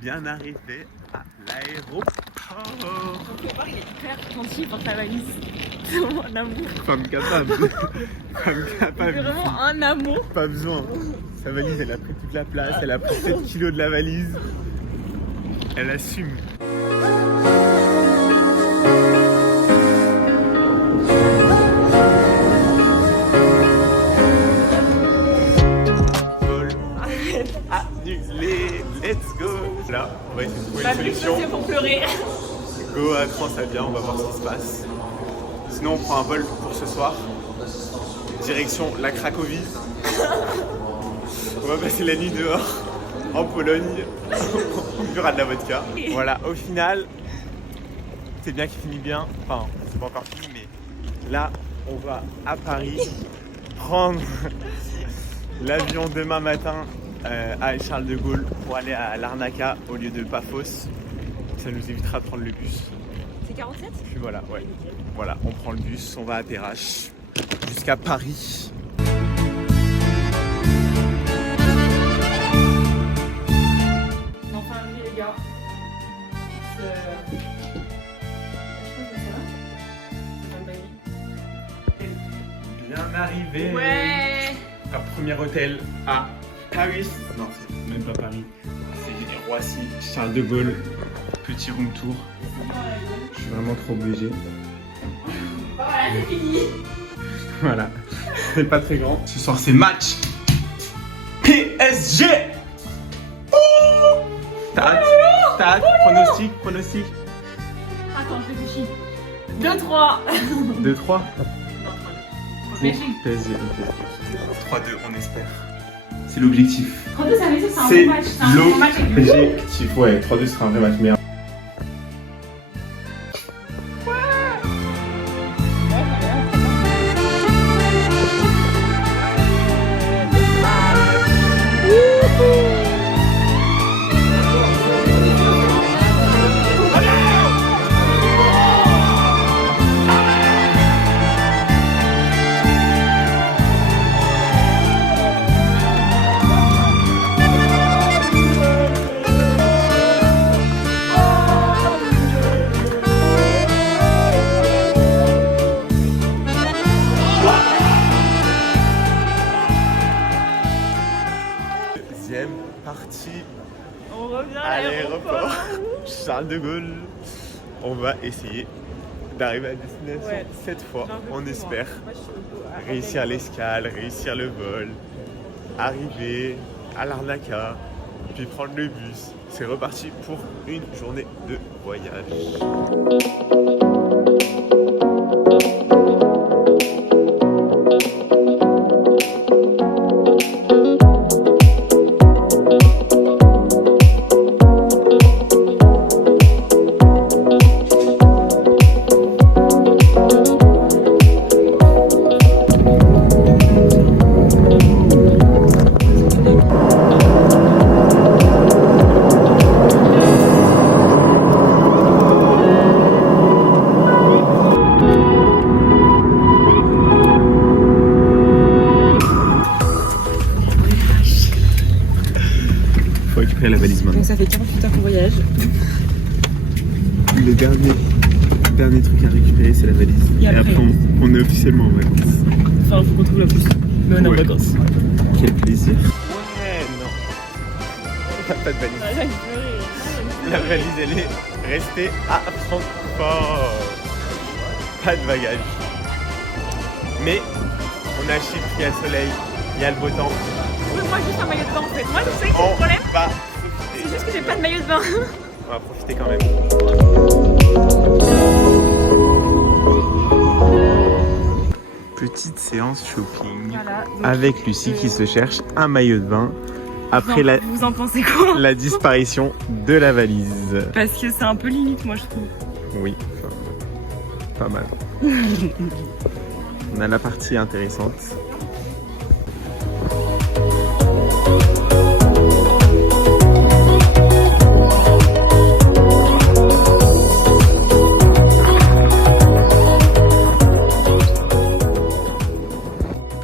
bien arrivé à l'aéroport. Quelque part, il est hyper gentil pour sa valise. C'est vraiment un amour. Femme capable. Femme C'est capable. vraiment un amour. Pas besoin. Sa valise, elle a pris toute la place. Elle a pris 7 kilos de la valise. Elle assume. Vol annulé. Let's go. Là, on va essayer de trouver Ma une plus solution. c'est pour pleurer. Go à Transavia, on va voir ce qui se passe. Sinon, on prend un vol pour ce soir. Direction la Cracovie. On va passer la nuit dehors, en Pologne. On buvera de la vodka. Voilà, au final, c'est bien qu'il finit bien. Enfin, c'est pas encore fini, mais là, on va à Paris prendre l'avion demain matin à Charles de Gaulle pour aller à Larnaca au lieu de Paphos. Ça nous évitera de prendre le bus. C'est 47? Puis voilà, ouais. Voilà, on prend le bus, on va à Terrache jusqu'à Paris. Enfin, lui, les gars. Bien arrivé. Ouais. Un premier hôtel à Paris. Non, c'est même pas Paris. C'est Roissy, Charles de Gaulle. Petit room tour. Je suis vraiment trop obligé. Voilà, c'est fini. Voilà. C'est pas très grand. Ce soir, c'est match PSG. Oh, t'as hâte? T'as hâte? Pronostic. Attends, je réfléchis. 2-3. 2-3. PSG. PSG, ok. 3-2, on espère. C'est l'objectif. 3-2, ça veut dire que c'est C'est un bon match. C'est un bon match avec le jeu. l'objectif. Ouais, 3-2 sera un vrai match. Mais deuxième partie On revient à l'aéroport Charles de Gaulle. On va essayer d'arriver à destination Ouais. cette fois, J'en veux on plus, espère. moi. Moi, je suis au bout. Réussir l'escale, réussir le vol, arriver à Larnaca, puis prendre le bus. C'est reparti pour une journée de voyage. Faut récupérer la valise maintenant. Donc ça fait 48 heures qu'on voyage. Le dernier truc à récupérer, c'est la valise. Et après, on est officiellement en vacances. Enfin, faut qu'on trouve la plus. Mais on est en Ouais. vacances. Quel plaisir. Ouais, non. T'as pas de valise. Ah, là, j'ai pleuré. La valise, elle est restée à Francfort. Pas de bagages. Mais on a Chypre, il y a le soleil, il y a le beau temps. Oui, moi, juste un maillot de bain en fait. Moi, je sais que c'est le On problème. va C'est profiter. juste que j'ai pas de maillot de bain. On va profiter quand même. Petite séance shopping Voilà, donc, avec Lucie qui se cherche un maillot de bain après Vous en pensez quoi? la disparition de la valise. Parce que c'est un peu limite, moi, je trouve. Oui, enfin, pas mal. On a la partie intéressante.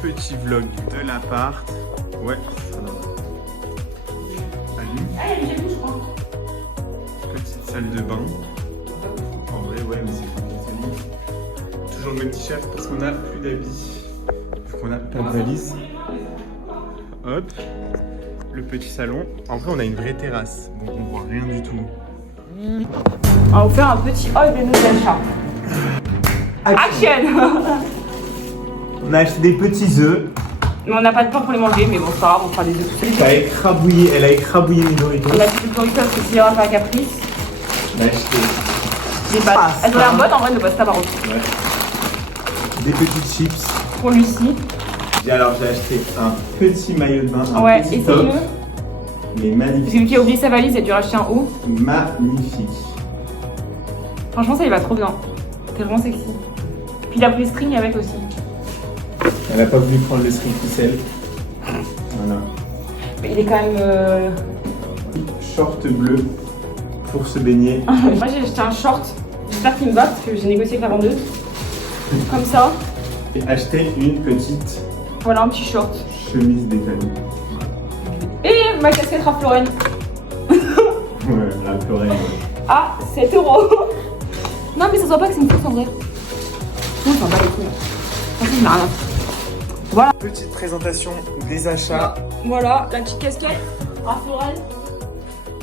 Petit vlog de l'appart. Ouais, ça va. Salut. Ah, il y a des je crois. Salle de bain. En vrai, ouais, mais c'est copier-coller. Toujours le même t-shirt parce qu'on a plus d'habits. Vu qu'on a pas de valise. Hop. Le petit salon. En vrai, on a une vraie terrasse, donc on voit rien du tout. On va vous faire un petit haul de nos achats. Action. On a acheté des petits œufs. Mais on n'a pas de pain pour les manger, mais bon, c'est pas grave, on fera des œufs. Elle a écrabouillé mes Doritos. Elle a acheté des Doritos parce qu'il ira faire Caprice. On a acheté Des pâtes. Elles ont l'air bonnes en vrai, de pasta par contre. ouais. Des petites chips. Pour Lucie. Alors j'ai acheté un petit maillot de bain, un Ouais, petit top, essayez-le. mais Parce magnifique. que lui qui a oublié sa valise, il a dû racheter un haut. Magnifique. Franchement, ça il va trop bien. C'est vraiment sexy. Puis il a pris le string avec aussi. Elle a pas voulu prendre le string ficelle. Voilà. Mais il est quand même. Short bleu pour se baigner. Moi j'ai acheté un short. J'espère qu'il me va parce que j'ai négocié avec la vendeuse. Comme ça. Et acheté une petite Voilà un petit short. chemise d'étalon. Et ma casquette Ralph Lauren. Ouais, la Florine. Ah, 7 €. Non mais ça se voit pas que c'est une fausse en vrai. Non, ça va pas les couilles. Franchement, il n'a rien. Voilà. Petite présentation des achats. Voilà, la petite casquette Ralph Lauren.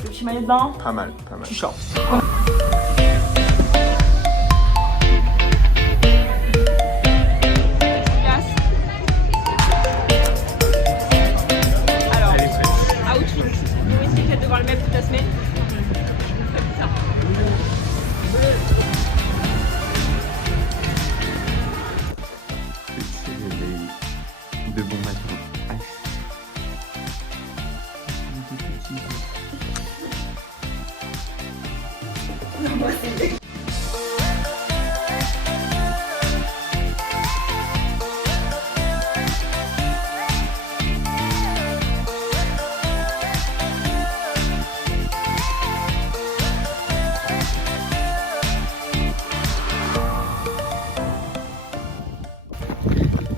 Le petit maillot de bain. Pas mal, pas mal. Petit short. Alors, Elle est prête. outfit. Nous aussi, peut-être devoir le mettre toute la semaine. Je vous fais ça. Petit réveil de bon matin.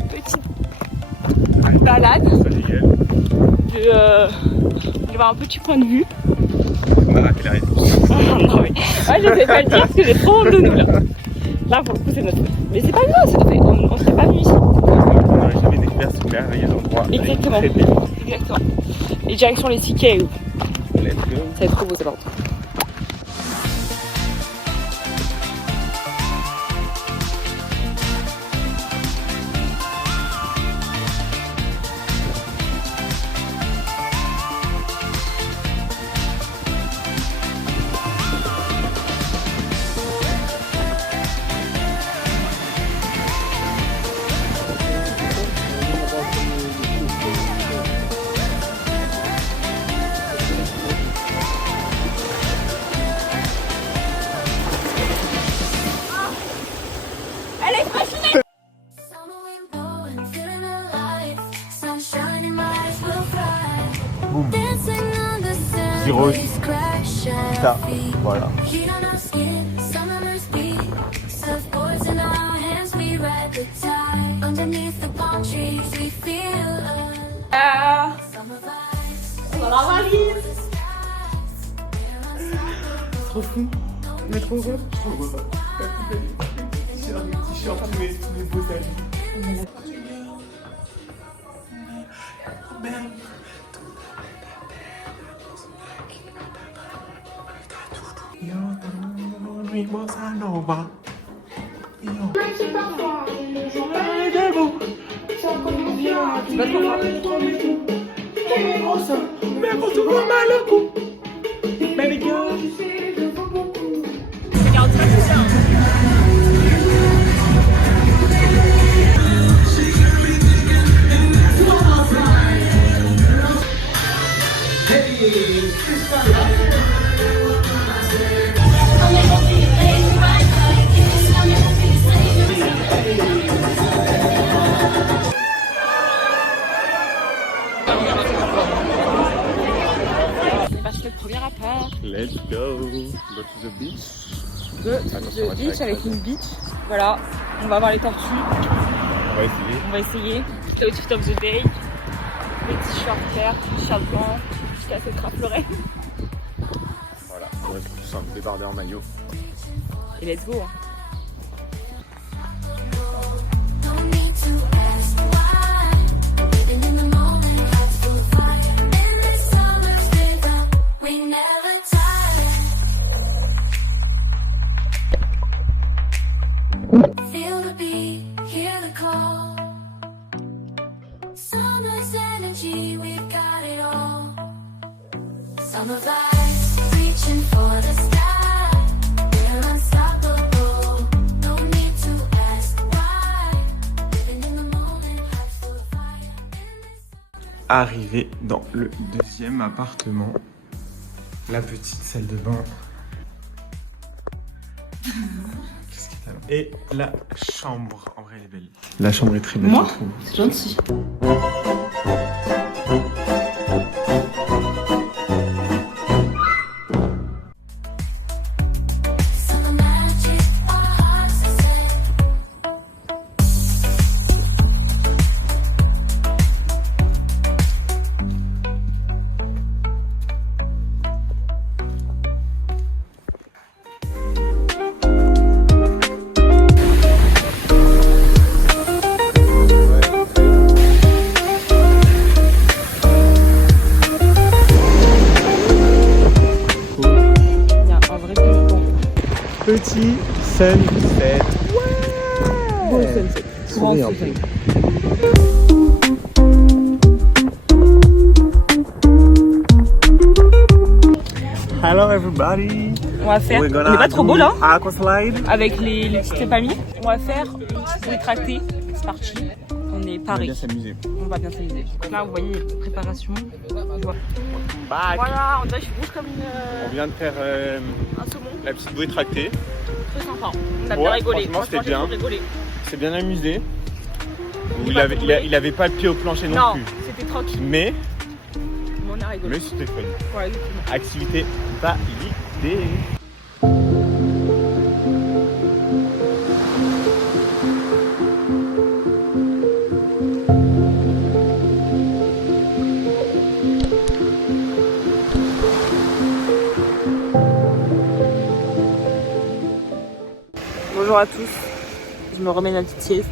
Petite balade. Ça régale. Je vais avoir un petit point de vue. On a raté la réponse. Non mais, ouais, je vais pas le dire parce que j'ai trop honte de nous là. Là pour le coup c'est notre. Mais c'est pas grave, on serait pas venu ici. On n'aurait jamais découvert ce merveilleux endroit. Exactement. Très bien. Exactement. Et direction les tickets. Let's go. Ça va être trop beau ça par contre. Boum. Zéro. Ça. Voilà. On a la valise. Trop fou. Mais trop heureux. J'ai un t-shirt, tous mes beaux amis. Lui, bossa nova. On va acheter le premier appart. Let's go. Go to the beach. The beach avec une beach. Voilà, on va voir les tortues. On va essayer. On va essayer. Petit outfit of the day. Les t-shirts verts, t-shirt blanc, jusqu'à cette Ralph Lauren. Voilà. pourrait tous un débarder en maillot. Et let's go. Hein. Feel the beat, hear the call. Summer's energy, we've got it all. Summer vibes, reaching for the sky. We're unstoppable, no need to ask why. Living in the moment, hearts full of fire. Arrivé dans le deuxième appartement, la petite salle de bain. Qu'est-ce qui est alors? Et la chambre, en vrai elle est belle. La chambre est très belle. Moi je trouve. C'est gentil. Summer magic, our hearts are set. Il y a un vrai ping-pong. Petit sunset. Beau sunset. Grand Souris un sunset. Hello everybody. On va faire. We're On gonna est pas trop do beau là Aqua slide. avec les petites palmiers. On va faire petit tracté. C'est parti. On est On va paré. bien s'amuser. On va bien s'amuser. Là, vous voyez les préparations. Back. Voilà, on dirait que je bouge comme On vient de faire un saumon. la petite bouée tractée. Très sympa. On a Ouais, bien rigolé. franchement, c'était j'ai bien. trop rigolé. C'est bien amusé. Il est Il pas avait, tombé. il avait pas le pied au plancher non, Non, plus. c'était tranquille. Mais On a rigolé. c'était fun. Ouais, exactement. Activité validée. Bonjour à tous. Je me remets ma petite sieste.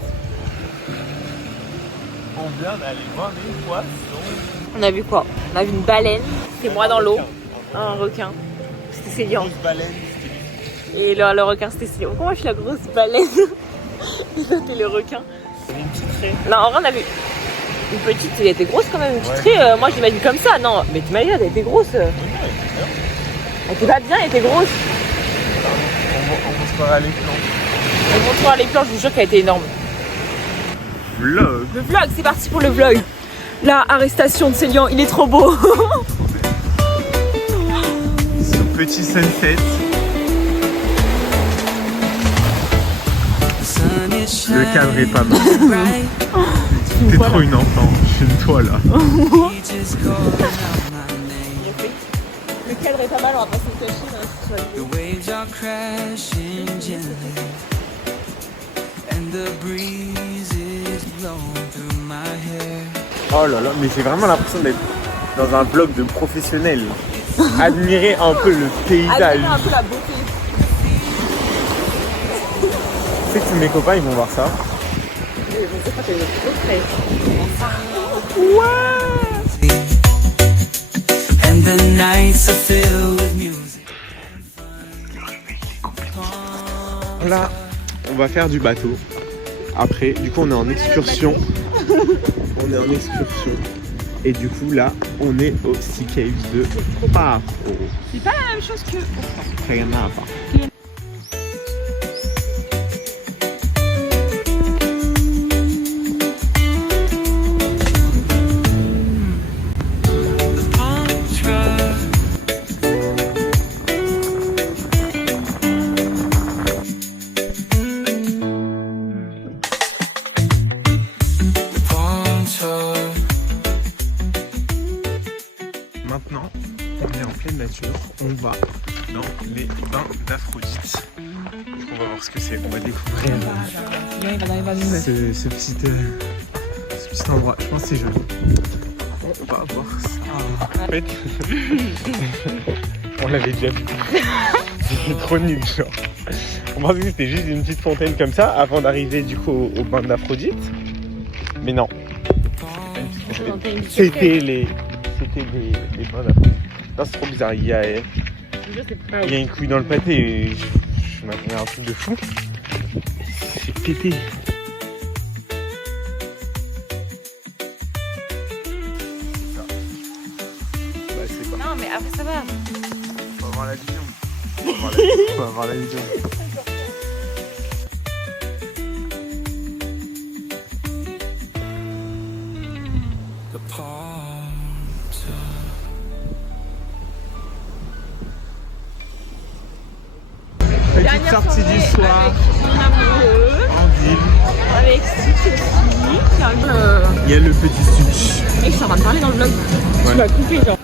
On vient d'aller voir des poissons. On a vu quoi? On a vu une baleine. C'est moi dans l'eau. Un requin. C'était Célian. Grosse baleine. Et le requin, c'était Célian. Pourquoi moi je suis la grosse baleine? Et toi t'es le requin. C'était une petite raie. Non, en vrai, on a vu une petite. Elle était grosse quand même. Une petite Ouais. raie. Moi je l'imagine comme ça. Non, mais t'imagines, elle était grosse. Elle était pas bien, elle était grosse. On montrera les plans. On montrera les plans, je vous jure qu'elle était énorme. Vlog. Le vlog, c'est parti pour le vlog. La arrestation de Célian, il est trop beau. Ce petit sunset. Le cadre est pas mal. T'es trop une enfant. Filme-toi là. Le cadre est pas mal, on va pas se le cacher. The waves are crashing gently, and the breeze is blowing through my hair. Oh là là, mais j'ai vraiment l'impression d'être dans un vlog de professionnels. Admirer un peu le paysage. Admirez un peu la beauté. Tu sais que tous mes copains ils vont voir ça. And the nights are filled with music. Là, on va faire du bateau. Après, du coup, on est en excursion. On est en excursion. Et du coup, là, on est au Sea Caves de Paro. C'est pas la même chose que. Rien à voir. Maintenant, on est en pleine nature, on va dans les bains d'Aphrodite. On va voir ce que c'est, on va découvrir ce petit endroit. Je pense que c'est joli. On va voir ça. En fait, On l'avait déjà vu. C'était trop nul, genre. On pensait que c'était juste une petite fontaine comme ça avant d'arriver du coup au bain d'Aphrodite. Mais non. C'était les bains d'Aphrodite. Non, c'est trop bizarre. Il y a une couille dans le pâté. Et je m'attendais à un truc de fou. C'est pété. Non, mais après ça va. On va voir la vision. On va voir la vision. Petite sortie du soir en ville. Avec Stitch aussi. Il y a le petit Stitch. Et je suis en train de parler dans le vlog. Ouais. Tu vas couper, genre.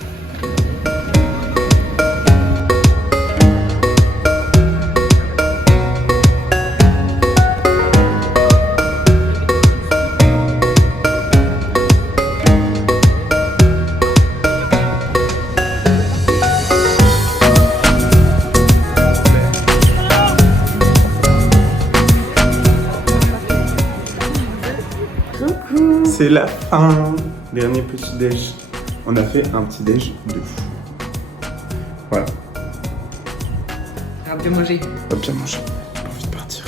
C'est la fin. Dernier petit déj. On a fait un petit déj de fou. Voilà. On va bien manger. On va bien manger. J'ai pas envie de partir.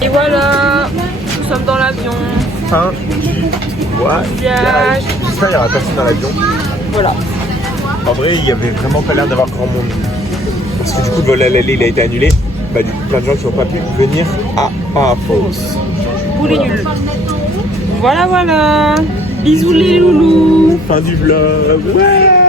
Et voilà, nous sommes dans l'avion. Fin du voyage. J'espère qu'il n'y aura personne dans l'avion. Voilà. En vrai, il y avait vraiment pas l'air d'avoir grand monde. Parce que du coup, le vol à l'aller, il a été annulé. Bah, du coup, plein de gens qui n'ont pas pu venir à Paphos. Pour les nuls. Voilà, voilà. Bisous les loulous. Fin du vlog. Ouais.